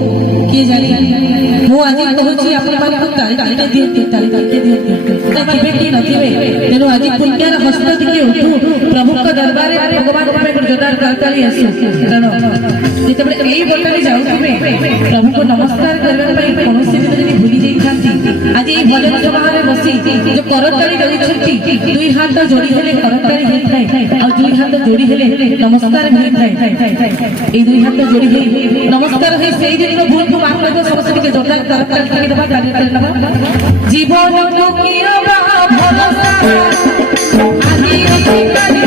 किए जाने मु आज कहूँ आपण मानक तारीख दिखते बेटी नथिबे तेणु आज पुण्यार हस्त टिके उठू प्रभु दरबार भगवान जोरदार करताली आसू जिते यही बटने जाऊे प्रभु को नमस्कार करने कौन दिन भूली जाती आज ये भजन सभा बसी जो करताली रही दुई हाथ जोड़ी हेले करताली होता है और दुई हाथ जोड़ी हेले नमस्कार होता है ये दुई हाथ जोड़ी हे नमस्कार है से दिन भूल को माफ कर दो समस्त के जोरदार करताली करके दबा गाने कर दबा जीवन को किया भरोसा आदि अधिकारी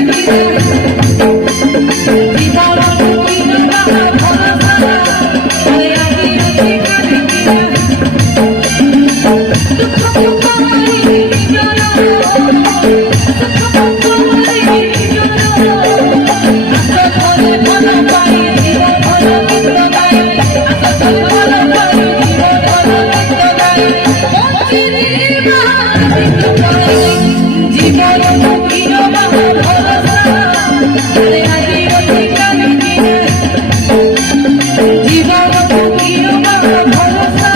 जीवन को किया भरोसा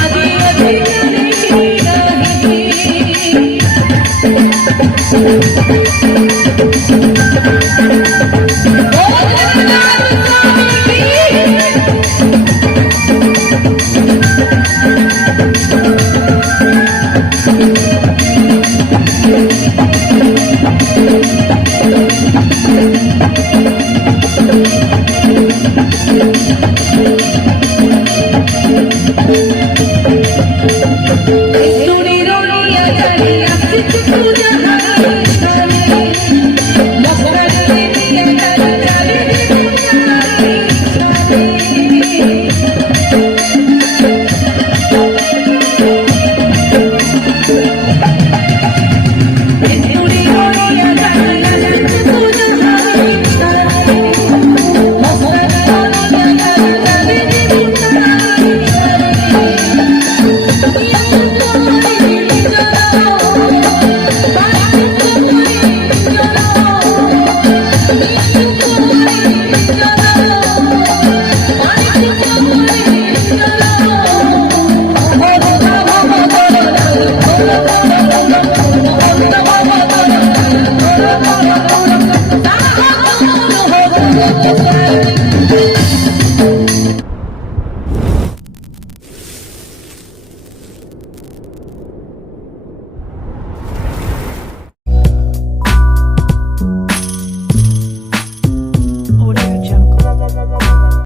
आदि अधिकारी Thank you.